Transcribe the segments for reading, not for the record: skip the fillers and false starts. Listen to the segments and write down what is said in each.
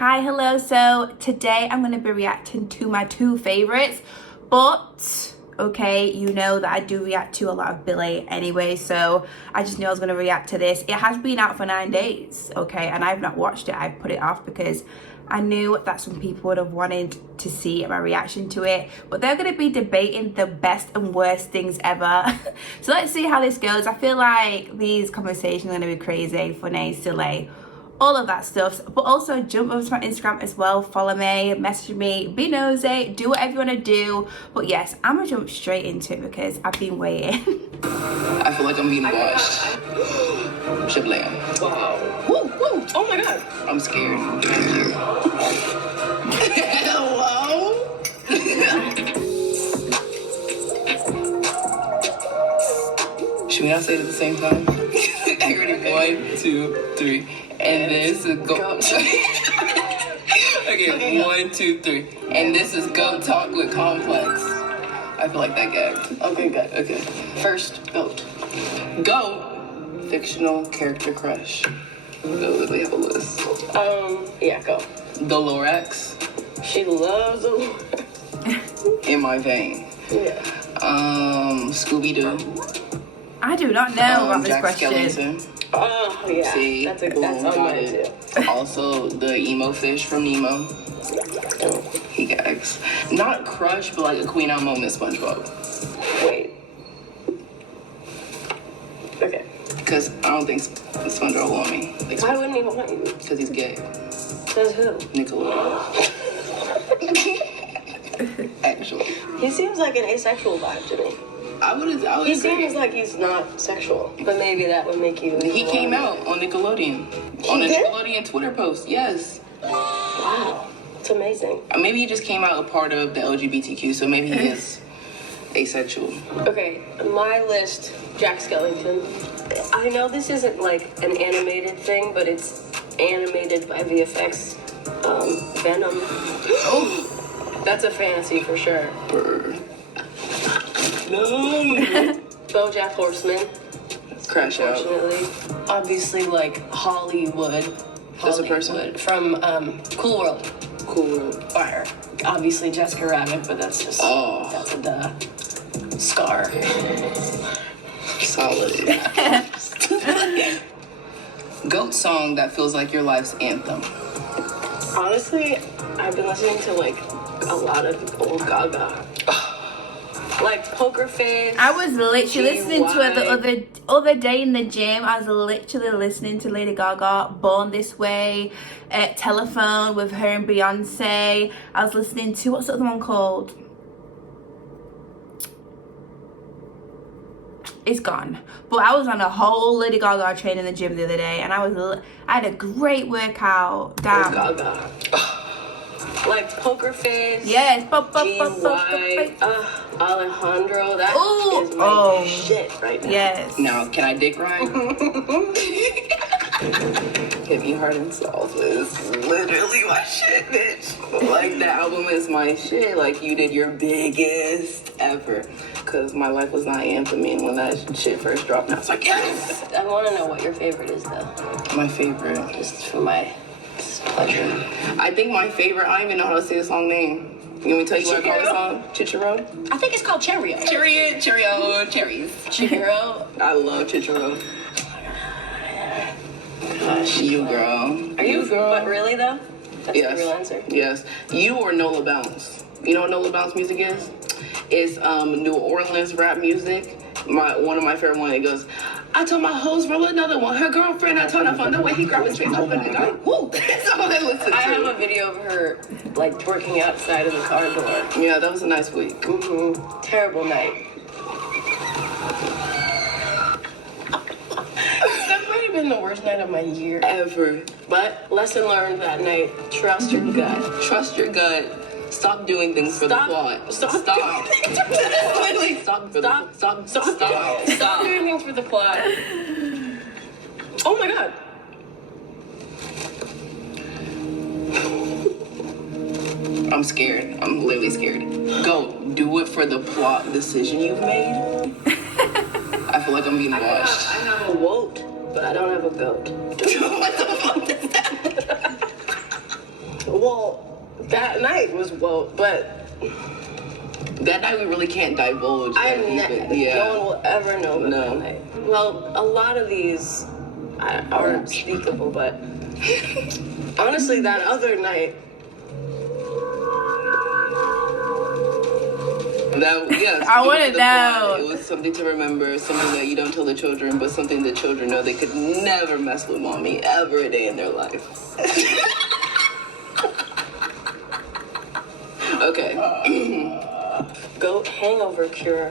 Hi, hello. So today I'm going to be reacting to my two favorites, but okay, you know that I do react to a lot of Billie anyway, so I just knew I was going to react to this. It has been out for 9 days, okay, and I've not watched it. I've put it off because I knew that some people would have wanted to see my reaction to it, but they're going to be debating the best and worst things ever. So let's see how this goes. I feel like these conversations are going to be crazy, funny, silly, all of that stuff. But also jump over to my Instagram as well, follow me, message me, be nosy, do whatever you want to do. But yes, I'm gonna jump straight into it because I've been waiting. I feel like I'm being watched. Shablam. Wow. Woo, woo. Oh my god. I'm scared. Hello? Should we not say it at the same time? I ready? 1, 2, 3. And this is go. Okay, 1, 2, 3. And this is Go Talk with Complex. I feel like that gagged. Okay, good. Okay. First, goat. Go. Fictional character crush. We literally have a list. Yeah, go. The Lorax. She loves a In my vein. Yeah. Scooby-Doo. I do not know about this Jack question. Skellington. Oh, yeah. See? That's on Boom, got mine, it. too. Also, the emo fish from Nemo. He gags. Not crush, but like a Queen Anne moment, SpongeBob. Wait. Okay. Because I don't think SpongeBob will want me. Why wouldn't he want you? Because he's gay. Says who? Nickelodeon. Actually. He seems like an asexual vibe to me. I would He agree. seems like he's not sexual, but maybe that would make you. He came out on Nickelodeon. On a did? Nickelodeon Twitter post, yes. Wow. It's amazing. Maybe he just came out a part of the LGBTQ, so maybe he is asexual. Okay, my list, Jack Skellington. I know this isn't like an animated thing, but it's animated by VFX. Venom. Oh, that's a fantasy for sure. No. BoJack Horseman. Crash out. Unfortunately, obviously, like Hollywood. That's a person? Hollywood from Cool World. Cool. Or obviously Jessica Rabbit, but that's just that's a duh. Scar. Solid. Goat song that feels like your life's anthem. Honestly, I've been listening to like a lot of old Gaga. Like Poker Face. I was literally listening to her GY. the other day in the gym. I was literally listening to Lady Gaga, Born This Way, Telephone with her and Beyonce. I was listening to, what's the other one called? It's gone. But I was on a whole Lady Gaga train in the gym the other day, and I had a great workout. Damn. Gaga. Like Poker Face. Yes. GY. Alejandro. That Ooh, is my shit right now. Yes. Now, can I dick rhyme? Hit Me Hard and Soft is literally my shit, bitch. Like, that album is my shit. Like, you did your biggest ever. Because my life was not antheming when that shit first dropped. And I was like, yes! I want to know what your favorite is, though. My favorite. Just for my pleasure. I think my favorite, I don't even know how to say the song name. You want me to tell you what I call the song? Chichiro? I think it's called Cheerio. Cheerio, cherries. Cheerio. I love Chichiro. Gosh. You, girl. Are you? But really, though? That's Yes. the real answer? Yes. You or Nola Bounce. You know what Nola Bounce music is? It's New Orleans rap music. One of my favorite ones, it goes, I told my host roll another one. Her girlfriend, I told her from the way he grabbed his face open and I woo. That's all I listen to. I have a video of her, like, twerking outside of the car door. Yeah, that was a nice week. Mm-hmm. Terrible night. That might have been the worst night of my year. Ever. But Lesson learned that night, trust your gut. trust your gut. Stop doing things for the plot. Stop. Literally, stop doing things for the plot. Oh my god. I'm scared. I'm literally scared. Go. Do it for the plot decision you've made. I feel like I'm being watched. I have a woat, but I don't have a goat. What the fuck is that? Well, that night was but that night we really can't divulge. no one will ever know about that night. Well, a lot of these are unspeakable, but honestly, that other night. I want to know. It was something to remember, something that you don't tell the children, but something the children know they could never mess with mommy ever a day in their life. Okay. Goat hangover cure.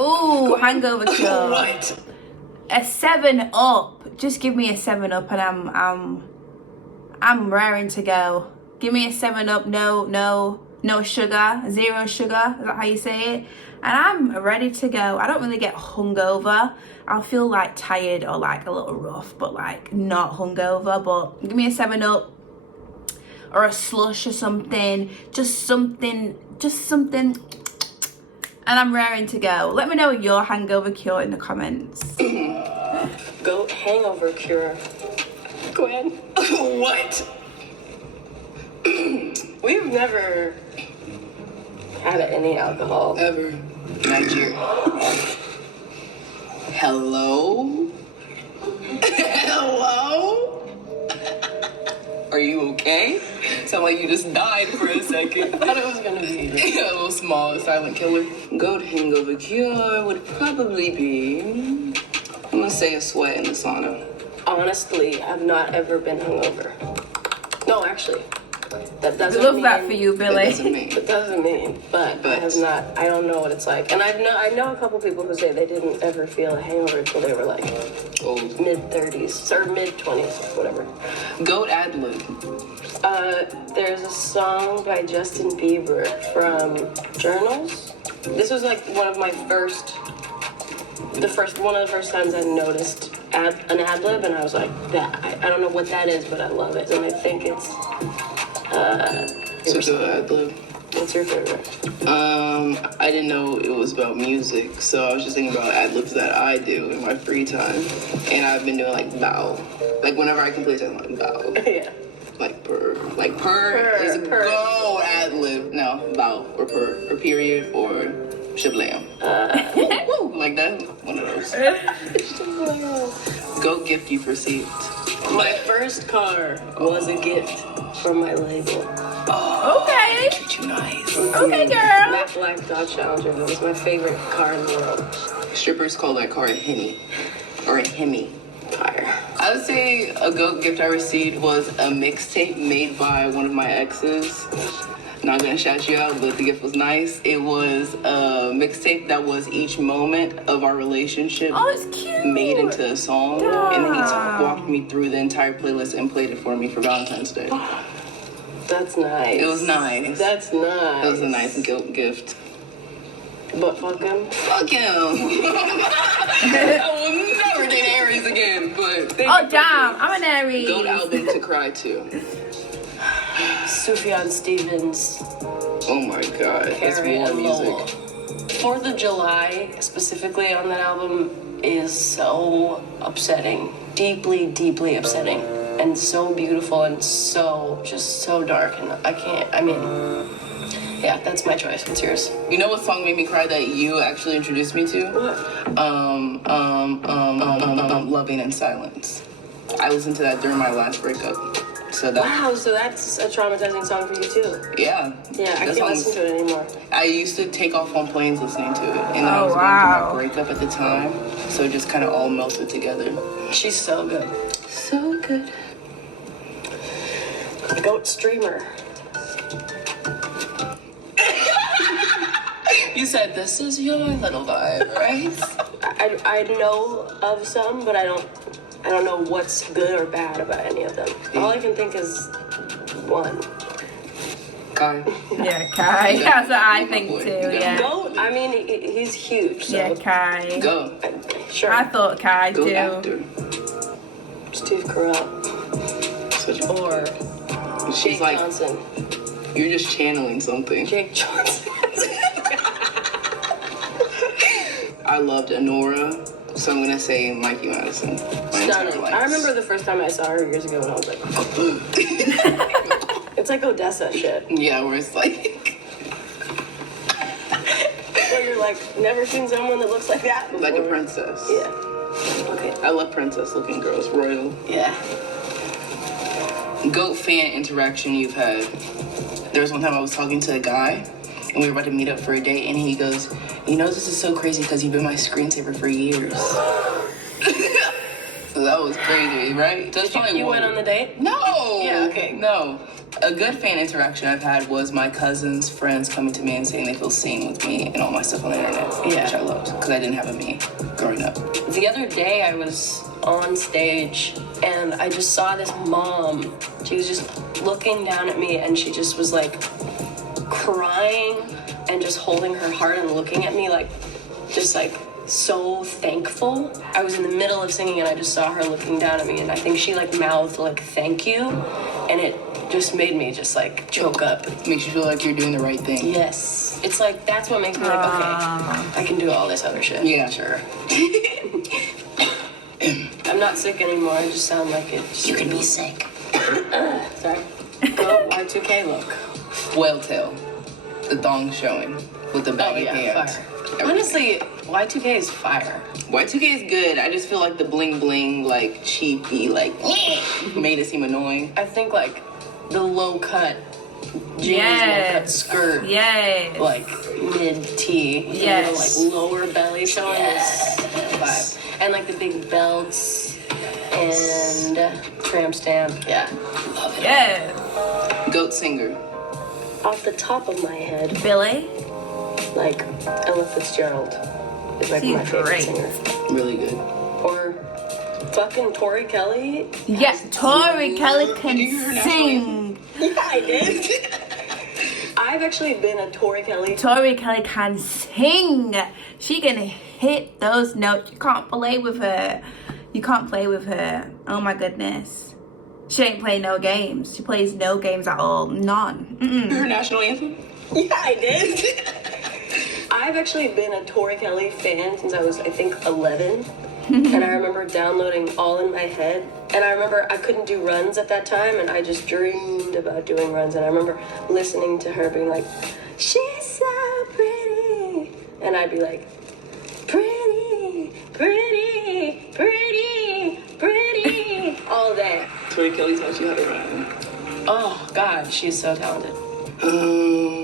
Ooh, hangover cure. What? A 7-Up. Just give me a 7-Up and I'm raring to go. Give me a 7-Up. No sugar, 0 sugar. Is that how you say it? And I'm ready to go. I don't really get hungover. I'll feel like tired or like a little rough, but like not hungover. But give me a 7-Up or a slush or something. Just something. And I'm raring to go. Let me know your hangover cure in the comments. Goat hangover cure. Gwen. What? We've never had any alcohol. Ever. Nigeria. Hello? Hello? Are you okay? Sound like you just died for a second. I thought it was gonna be a little small silent killer. Goat hangover cure would probably be, I'm gonna say a sweat in the sauna. Honestly, I've not ever been hungover. No, actually, that doesn't Love mean, that for you, Billy. It doesn't mean, but I have not. I don't know what it's like, and I know a couple people who say they didn't ever feel a hangover until they were like old, mid-30s or mid-20s, whatever. Goat Adlib. There's a song by Justin Bieber from Journals. This was like one of the first times I noticed an ad-lib, and I was like, I don't know what that is, but I love it, and I think it's So go ad-lib. What's your favorite? I didn't know it was about music, so I was just thinking about ad-libs that I do in my free time, and I've been doing like bow. Like whenever I complete something, like bow. Yeah. Like purr is a go ad-lib. No, bow or purr or period or shablam. Woo, like that. One of those. Goat gift you've received. My first car was a gift from my label. Oh, Okay. treat you nice. Okay, girl. That black Dodge Challenger was my favorite car in the world. Strippers call that car a Henny or a Hemi. Fire. I would say a goat gift I received was a mixtape made by one of my exes. Not gonna shout you out, but the gift was nice. It was a mixtape that was each moment of our relationship Oh, it's cute. made into a song. Damn. And he walked me through the entire playlist and played it for me for Valentine's Day. That's nice. It was nice. That's nice. It was a nice goat gift. But fuck him. Fuck him. I will never date Aries again, but Oh, damn. I'm an Aries. goat album to cry to. Sufjan Stevens. Oh my god, it's Harry war and music. Lowell. 4th of July, specifically on that album, is so upsetting. Deeply, deeply upsetting. And so beautiful and just so dark. And yeah, that's my choice. What's yours? You know what song made me cry that you actually introduced me to? What? Loving in Silence. I listened to that during my last breakup. So that, Wow, so that's a traumatizing song for you too. yeah. Yeah, I That can't song's- listen to it anymore. I used to take off on planes listening to it. And I Oh, was wow. going through my breakup at the time. So it just kind of all melted together. She's so good. So good. Goat streamer. You said this is your little vibe, right? I know of some, but I don't know what's good or bad about any of them. All I can think is one. Kai. Yeah, Kai. That's what I think too, yeah. Goat, I mean, he's huge, so. Yeah, Kai. Go. Sure. I thought Kai Go too. actor. Steve Carell. Such Or She's Jake like, Johnson. you're just channeling something. Jake Johnson. I loved Honora, so I'm gonna say Mikey Madison. My entire Stunning. life. I remember the first time I saw her years ago and I was like, It's like Odessa shit. Yeah, where it's like Where you're like, never seen someone that looks like that before. like a princess. Yeah. Okay. I love princess-looking girls. Royal. Yeah. GOAT fan interaction you've had. There was one time I was talking to a guy, and we were about to meet up for a date, and he goes, "You know, this is so crazy because you've been my screensaver for years." So that was crazy, right? That's probably You went on the date? No. Yeah, okay. No. A good fan interaction I've had was my cousin's friends coming to me and saying they feel seen with me and all my stuff on the internet. Yeah. Which I loved because I didn't have a me growing up. The other day I was on stage and I just saw this mom. She was just looking down at me and she just was like crying and just holding her heart and looking at me like, just like so thankful. I was in the middle of singing and I just saw her looking down at me and I think she like mouthed like thank you and it just made me just like choke up. Makes you feel like you're doing the right thing. Yes. It's like, that's what makes me like, okay, I can do all this other shit. Yeah. Sure. I'm not sick anymore, I just sound like it. You can be sick. Sorry. Go Y2K look. Whale tail. The thong showing with the baggy pants. Fire. Honestly, Y2K is fire. Y2K is good. I just feel like the bling bling, like cheapy, like made it seem annoying. I think like the low cut jeans, Yes. low cut skirt, Yay. like mid tee, with Yes. a little, like lower belly showing is vibe. And like the big belts and tramp stamp. Yeah. Love it. Yeah. Goat singer. Off the top of my head, Billie. like Ella Fitzgerald is like She's my favorite great. singer. Really good. Or fucking Tori Kelly. Yes, Tori Kelly can Did you hear her national sing. Yeah, I did. I've actually been a Tori Kelly. Tori Kelly can sing. She can hit those notes. You can't play with her. You can't play with her. Oh my goodness. She ain't playing no games. She plays no games at all. None. Mm-mm. Her national anthem? Yeah, I did. I've actually been a Tori Kelly fan since I was, I think, 11. And I remember downloading All in My Head. And I remember I couldn't do runs at that time, and I just dreamed about doing runs. And I remember listening to her being like, she's so pretty. And I'd be like, pretty, pretty, pretty, pretty, all day. Tori Kelly taught you how to rhyme. Oh, God, she's so talented.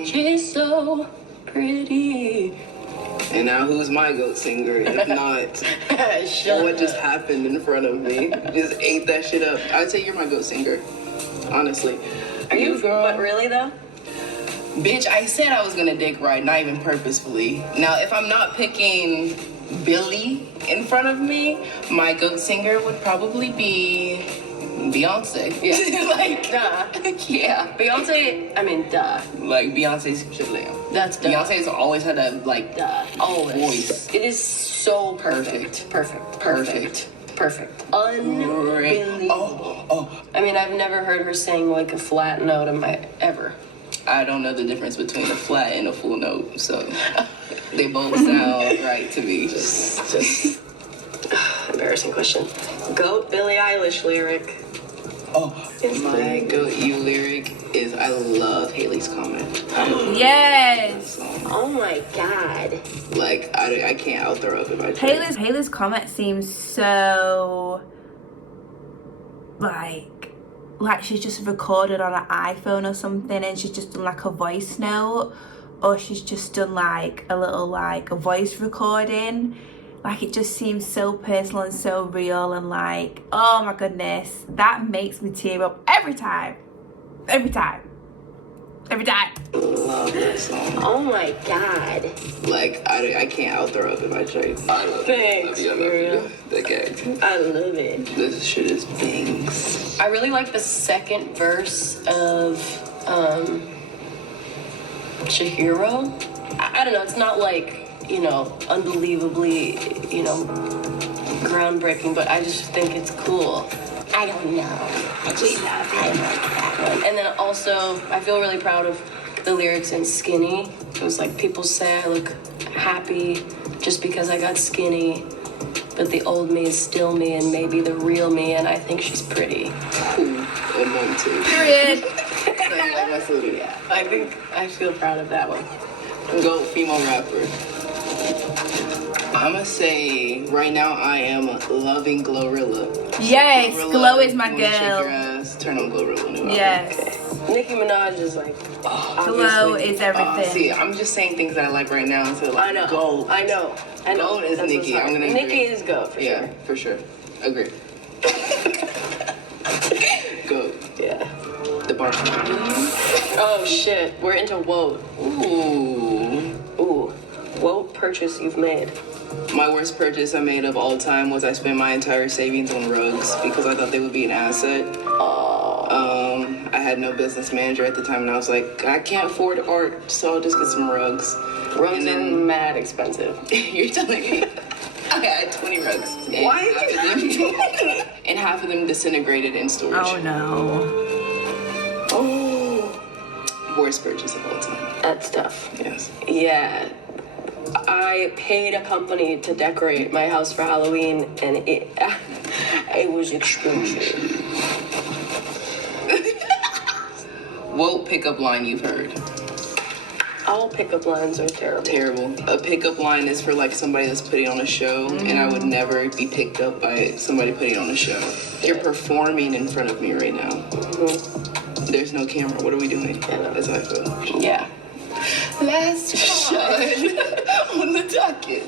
She's so pretty. And now who's my goat singer? If not, Shut what up. just happened in front of me? Just ate that shit up. I'd say you're my goat singer. Honestly. Are you, girl? but really though? Bitch, I said I was gonna dick ride, not even purposefully. Now, if I'm not picking Billie in front of me, my goat singer would probably be Beyonce. Yeah. Like, Duh. yeah. Beyonce, I mean, duh. Like, Beyonce's Shazam. That's duh. Beyonce's always had a, like, Duh. Always. voice. It is so perfect. Perfect. Perfect. Perfect. Unbelievable. Oh, I mean, I've never heard her sing like a flat note in my ever. I don't know the difference between a flat and a full note, so they both sound right to me. Just embarrassing question. Goat Billie Eilish lyric. Oh, my goat you lyric is I love Haley's comment. Yes. Oh my god. Like, I can't out throw up if I try. Haley's comment seems so like she's just recorded on an iPhone or something, and she's just done like a voice note, or she's just done like a little like a voice recording. Like, it just seems so personal and so real, and like, oh my goodness, that makes me tear up every time. Every time. Every time. Love that song. Oh my god. Like, I can't out throw up if I try. I love Thanks, you. I love you. That gag. I love it. This shit is bangs. I really like the second verse of Chihiro. I don't know, it's not like, you know, unbelievably, you know, groundbreaking, but I just think it's cool. I don't know. I just love it. I like that one. And then also, I feel really proud of the lyrics in Skinny. It was like, people say I look happy just because I got skinny, but the old me is still me and maybe the real me, and I think she's pretty. Cool. And one, two. Period. Like, my salute. Yeah, I think I feel proud of that one. GOAT female rapper. I'm gonna say right now I am loving Glorilla. Yes, Glorilla, Glow is my if you wanna shake your girl. ass, turn on Glorilla. New album. Yes. Nicki Minaj is like, Glow obviously. is everything. See, I'm just saying things that I like right now until like I know. GOAT. I know. GOAT is That's Nicki. what's I'm gonna Nicki agree. is GOAT for Yeah, sure. for sure. Agree. GOAT. Yeah. The bar. Oh shit, we're into woke. Ooh. Woke purchase you've made. My worst purchase I made of all time was I spent my entire savings on rugs because I thought they would be an asset. I had no business manager at the time, and I was like, I can't afford art, so I'll just get some rugs. Rugs are mad expensive. You're telling me? I had 20 rugs. Why did you have 20? And half of them disintegrated in storage. Oh no. Oh, Worst purchase of all time. that's tough. Yes. Yeah. I paid a company to decorate my house for Halloween, and it was expensive. What pickup line you've heard? All pickup lines are terrible. Terrible. A pickup line is for like somebody that's putting on a show, and I would never be picked up by somebody putting on a show. You're performing in front of me right now. There's no camera. What are we doing? That's how I feel. Yeah. Last one on the docket.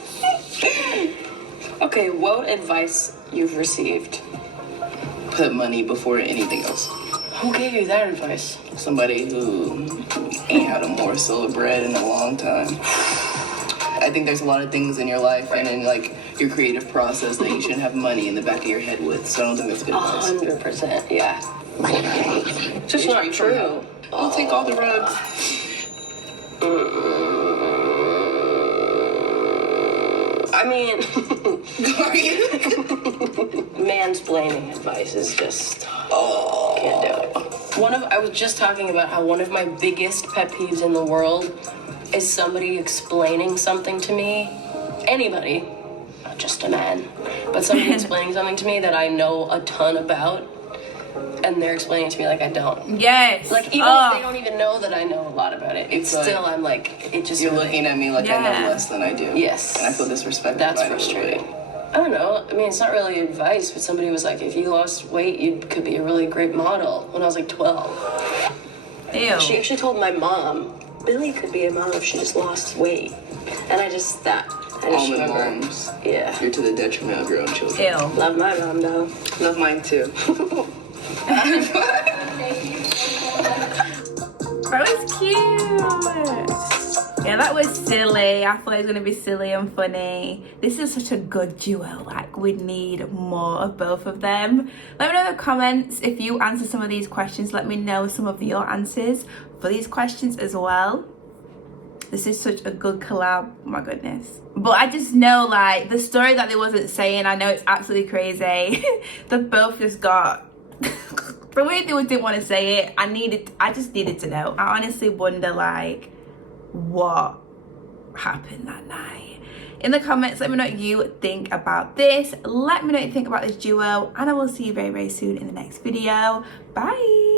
Okay, what advice you've received? Put money before anything else. Who gave you that advice? Somebody who ain't had a morsel of bread in a long time. I think there's a lot of things in your life and in like your creative process that you shouldn't have money in the back of your head with. So I don't think that's good advice. 100%, yeah. Just not true. I'll take all the rugs. I mean, Are you? mansplaining advice is just can't do it. I was just talking about how one of my biggest pet peeves in the world is somebody explaining something to me. Anybody, not just a man, but somebody explaining something to me that I know a ton about, and they're explaining it to me like I don't. Yes. Like even if they don't even know that I know a lot about it, It's still like, I'm like it just. You're looking at me like I know less than I do. Yes. And I feel disrespected. That's by it. frustrating. I don't know. I mean, it's not really advice, but somebody was like, if you lost weight, you could be a really great model. When I was like 12. Ew. She actually told my mom, Billie could be a model if she just lost weight. And I just Almond remember. moms. Yeah. You're to the detriment of your own children. Ew. Love my mom, though. Love mine too. That was cute. Yeah, that was silly. I thought it was going to be silly and funny. This is such a good duo. Like, we need more of both of them. Let me know in the comments if you answer some of these questions. Let me know some of your answers for these questions as well. This is such a good collab. Oh my goodness. But I just know, like, the story that they wasn't saying, I know it's absolutely crazy. They both just got... The way they didn't want to say it, I just needed to know. I honestly wonder, like, what happened that night. In the comments, let me know what you think about this. Let me know what you think about this duo, and I will see you very, very soon in the next video. Bye.